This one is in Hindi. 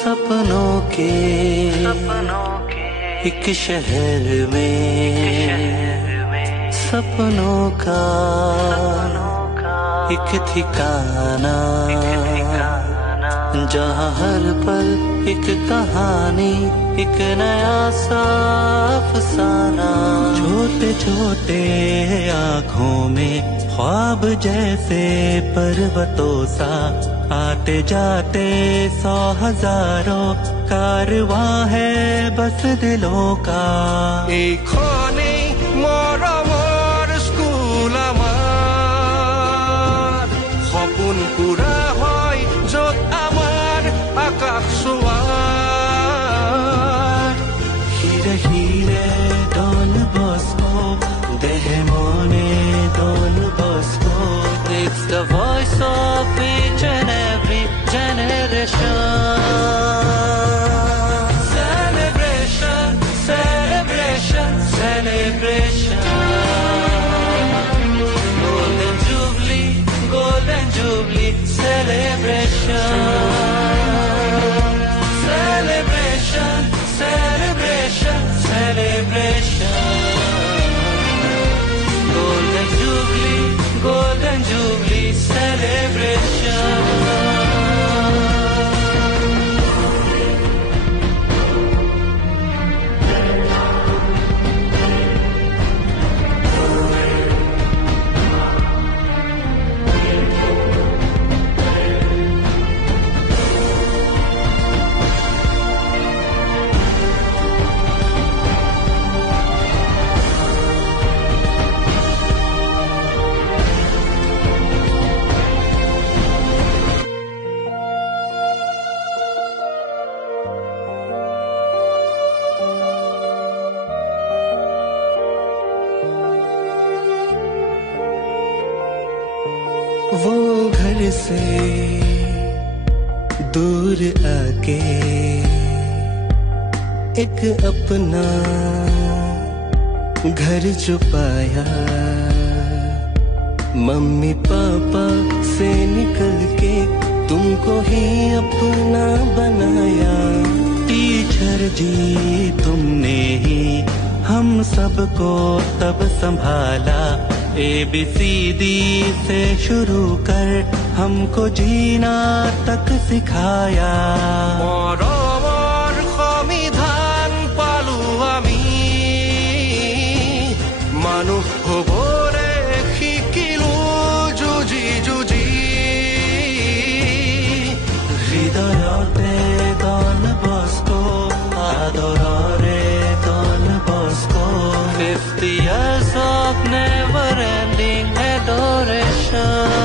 सपनों के एक शहर में सपनों का एक ठिकाना, जहाँ हर पल एक कहानी, एक नया सा अफसाना। छोटे छोटे आँखों में ख्वाब जैसे पर्वतों सा, आते जाते 100 हजारों कारवां है बस दिलों का। এইখানে মৰমৰ স্কুল আমাৰ, সপোন পুৰা হয় য'ত আমাৰ আকাশ চোৱাৰ। হিৰে হিৰে ডন বস্কো, দেহে মনে Don Bosco. It's the voice of each and every generation. Celebration, celebration, celebration. Golden Jubilee, Golden Jubilee, celebration. Celebration, celebration, celebration. Golden Jubilee, Golden Jubilee, celebration. वो घर से दूर आके एक अपना घर छुपाया, मम्मी पापा से निकल के तुमको ही अपना बनाया। टीचर जी तुमने ही हम सबको तब संभाला, ABCD से शुरू कर हमको जीना तक सिखाया। মৰমৰ সমিধান পালো আমি, মানুহ হ'বলে শিকিলো যুঁজি যুঁজি। হৃদয়তে ডন বস্কো, আদৰৰে Don Bosco. 50 years of never ending adoration.